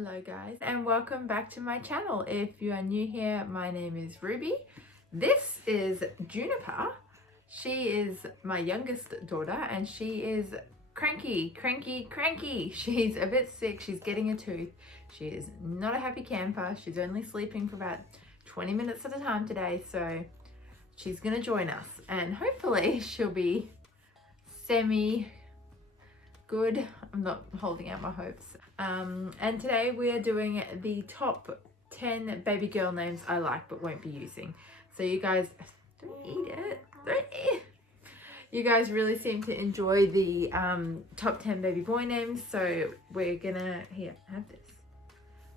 Hello guys, and welcome back to my channel. If you are new here, my name is Ruby. This is Juniper. She is my youngest daughter and she is cranky. She's a bit sick, she's getting a tooth. She is not a happy camper. She's only sleeping for about 20 minutes at a time today, so she's gonna join us and hopefully she'll be semi good. I'm not holding out my hopes. And today we are doing the top 10 baby girl names I like but won't be using. So you guys, don't eat it. You guys really seem to enjoy the top 10 baby boy names, so we're gonna, here, have this.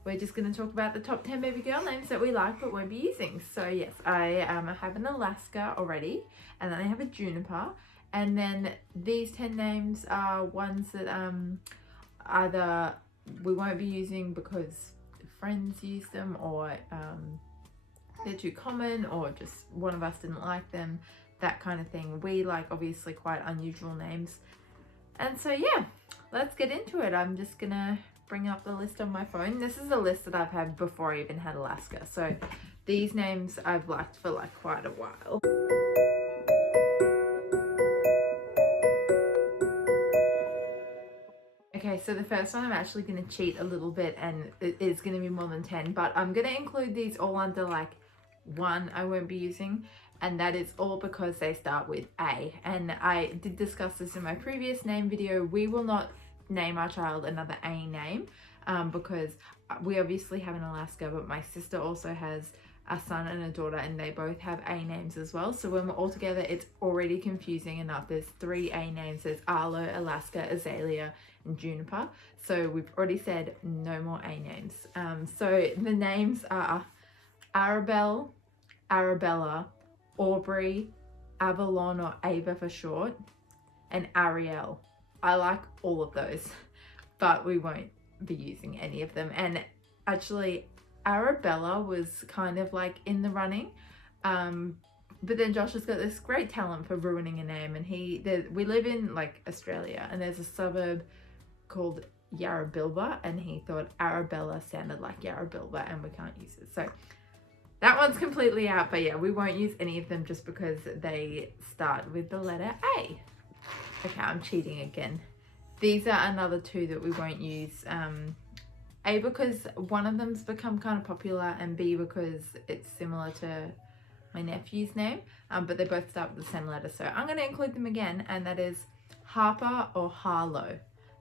We're just gonna talk about the top 10 baby girl names that we like but won't be using. So yes, I have an Alaska already, and then I have a Juniper. And then these 10 names are ones that either we won't be using because friends use them, or they're too common, or just one of us didn't like them, that kind of thing. We like obviously quite unusual names. And so yeah, let's get into it. I'm just gonna bring up the list on my phone. This is a list that I've had before I even had Alaska. So these names I've liked for like quite a while. Okay, so the first one I'm actually going to cheat a little bit and it is going to be more than 10, but I'm going to include these all under like one I won't be using, and that is all because they start with A. And I did discuss this in my previous name video. We will not name our child another A name because we obviously have an Alaska, but my sister also has a son and a daughter and they both have A names as well. So when we're all together, it's already confusing enough. There's 3 A names. There's Harlow, Alaska, Azalea, and Juniper. So we've already said no more A names. So the names are Arabelle, Arabella, Aubrey, Avalon or Ava for short, and Ariel. I like all of those, but we won't be using any of them. And actually Arabella was kind of like in the running, but then Josh has got this great talent for ruining a name, and we live in like Australia and there's a suburb called Yarrabilba, and he thought Arabella sounded like Yarrabilba and we can't use it. So that one's completely out, but yeah, we won't use any of them just because they start with the letter A. Okay, I'm cheating again. These are another 2 that we won't use. A, because one of them's become kind of popular, and B, because it's similar to my nephew's name, but they both start with the same letter. So I'm going to include them again, and that is Harper or Harlow.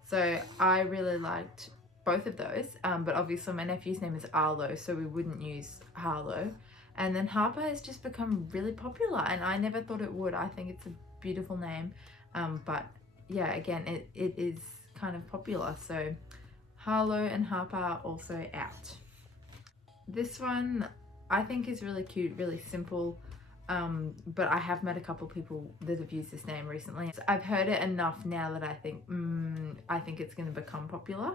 So I really liked both of those, but obviously my nephew's name is Harlow, so we wouldn't use Harlow. And then Harper has just become really popular, and I never thought it would. I think it's a beautiful name, but yeah, again, it is kind of popular. So Harlow and Harper are also out. This one I think is really cute, really simple, but I have met a couple people that have used this name recently. So I've heard it enough now that I think it's going to become popular,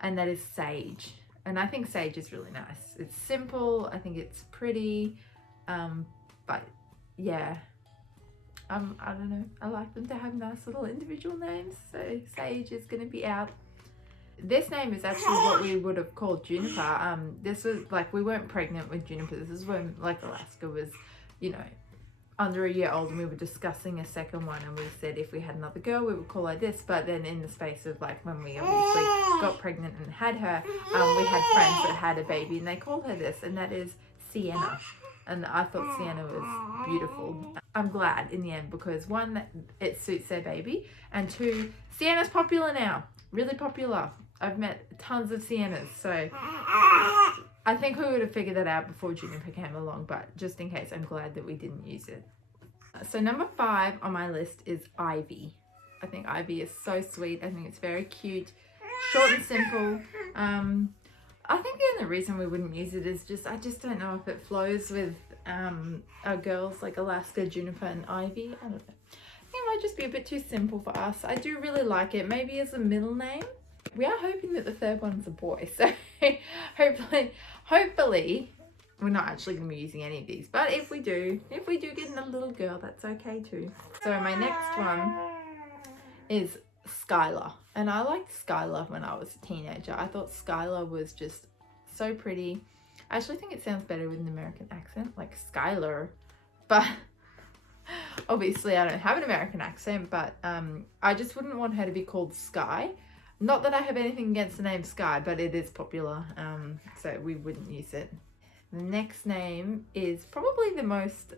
and that is Sage. And I think Sage is really nice. It's simple, I think it's pretty, but yeah, I don't know, I like them to have nice little individual names, so Sage is going to be out. This name is actually what we would have called Juniper. This was like, we weren't pregnant with Juniper. This is when like Alaska was, you know, under a year old, and we were discussing a second one, and we said if we had another girl we would call her this. But then in the space of like when we obviously got pregnant and had her, we had friends that had a baby and they called her this, and that is Sienna. And I thought Sienna was beautiful. I'm glad in the end, because 1, it suits their baby, and 2, Sienna's popular now, really popular. I've met tons of Siennas, so I think we would have figured that out before Juniper came along, but just in case, I'm glad that we didn't use it. So number 5 on my list is Ivy. I think Ivy is so sweet. I think it's very cute, short and simple. I think the only reason we wouldn't use it is I just don't know if it flows with our girls like Alaska, Juniper, and Ivy. I don't know. It might just be a bit too simple for us. I do really like it, maybe as a middle name. We are hoping that the 3rd one's a boy, so hopefully we're not actually going to be using any of these. But if we do get a little girl, that's okay too. So my next one is Skylar. And I liked Skylar when I was a teenager. I thought Skylar was just so pretty. I actually think it sounds better with an American accent, like Skylar. But obviously I don't have an American accent, but I just wouldn't want her to be called Sky. Not that I have anything against the name Sky, but it is popular, so we wouldn't use it. The next name is probably the most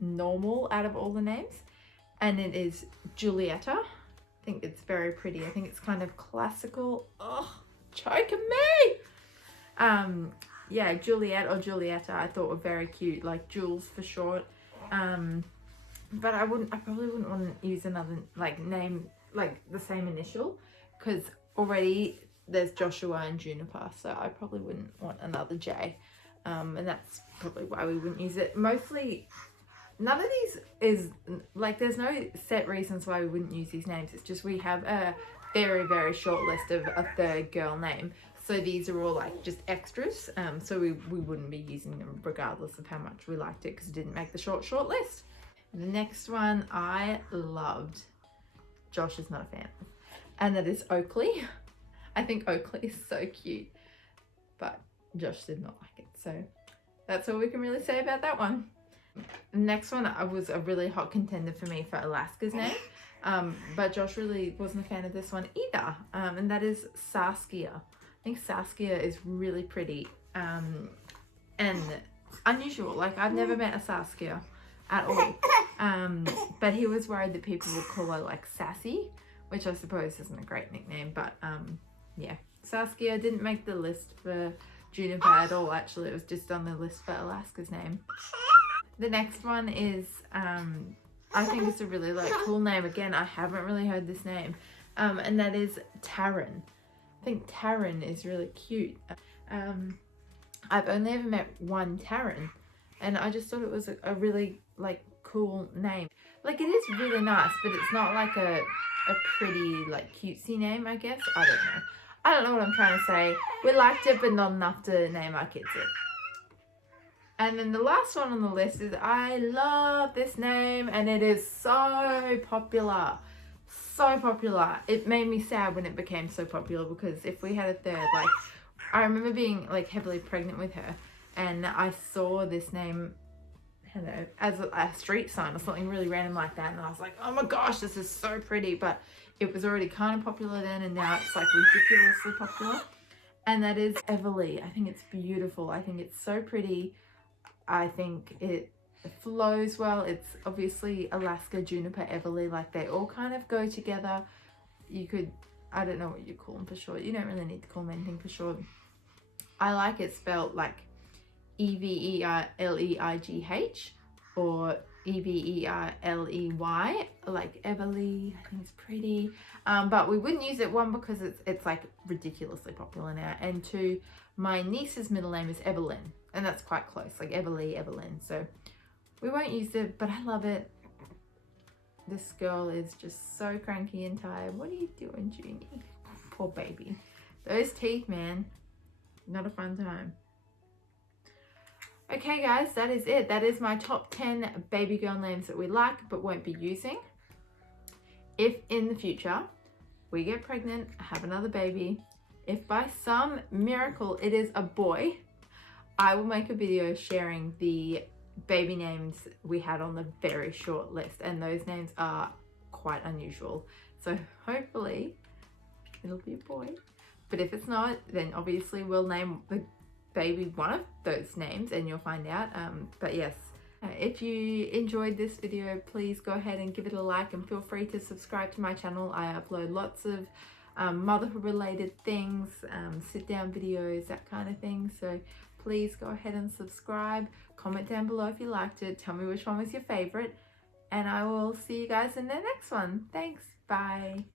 normal out of all the names, and it is Juliette. I think it's very pretty. I think it's kind of classical. Oh, choking me! Yeah, Juliette or Julietta I thought were very cute, like Jules for short. But I probably wouldn't want to use another name like the same initial, because already there's Joshua and Juniper, so I probably wouldn't want another J. And that's probably why we wouldn't use it. Mostly, none of these is, like, there's no set reasons why we wouldn't use these names. It's just we have a very, very short list of a third girl name. So these are all like just extras. So we wouldn't be using them regardless of how much we liked it, because it didn't make the short list. The next one I loved. Josh is not a fan. And that is Oakley. I think Oakley is so cute, but Josh did not like it. So that's all we can really say about that one. The next one was a really hot contender for me for Alaska's name. But Josh really wasn't a fan of this one either. And that is Saskia. I think Saskia is really pretty and unusual. Like, I've never met a Saskia at all. But he was worried that people would call her like Sassy, which I suppose isn't a great nickname, but yeah, Saskia didn't make the list for Juniper at all. Actually, it was just on the list for Alaska's name. The next one is I think it's a really cool name. Again, I haven't really heard this name, and that is Taran. I think Taran is really cute. I've only ever met one Taran, and I just thought it was a really cool name. Like, it is really nice, but it's not like a pretty cutesy name, I guess. I don't know what I'm trying to say. We liked it, but not enough to name our kids it. And then the last one on the list is, I love this name, and it is so popular. So popular. It made me sad when it became so popular, because if we had a third, I remember being heavily pregnant with her, and I saw this name, I don't know, as a street sign or something really random like that, and I was like, oh my gosh, this is so pretty. But it was already kind of popular then, and now it's ridiculously popular. And that is Everly. I think it's beautiful. I think it's so pretty. I think it flows well. It's obviously Alaska, Juniper, Everly, they all kind of go together. You could, I don't know what you call them for short. You don't really need to call them anything for short. I like it spelled Everleigh or Everley, like Everly. I think it's pretty. But we wouldn't use it, one, because it's ridiculously popular now, and two, my niece's middle name is Evelyn, and that's quite close, Everly, Evelyn. So we won't use it, but I love it. This girl is just so cranky and tired. What are you doing, Junie? Poor baby. Those teeth, man. Not a fun time. Okay guys, that is it. That is my top 10 baby girl names that we like but won't be using. If in the future we get pregnant, have another baby, if by some miracle it is a boy, I will make a video sharing the baby names we had on the very short list, and those names are quite unusual. So hopefully it'll be a boy. But if it's not, then obviously we'll name the baby one of those names and you'll find out. But yes, if you enjoyed this video, please go ahead and give it a like, and feel free to subscribe to my channel. I upload lots of motherhood related things, sit down videos, that kind of thing. So please go ahead and subscribe. Comment down below if you liked it. Tell me which one was your favorite, and I will see you guys in the next one. Thanks. Bye.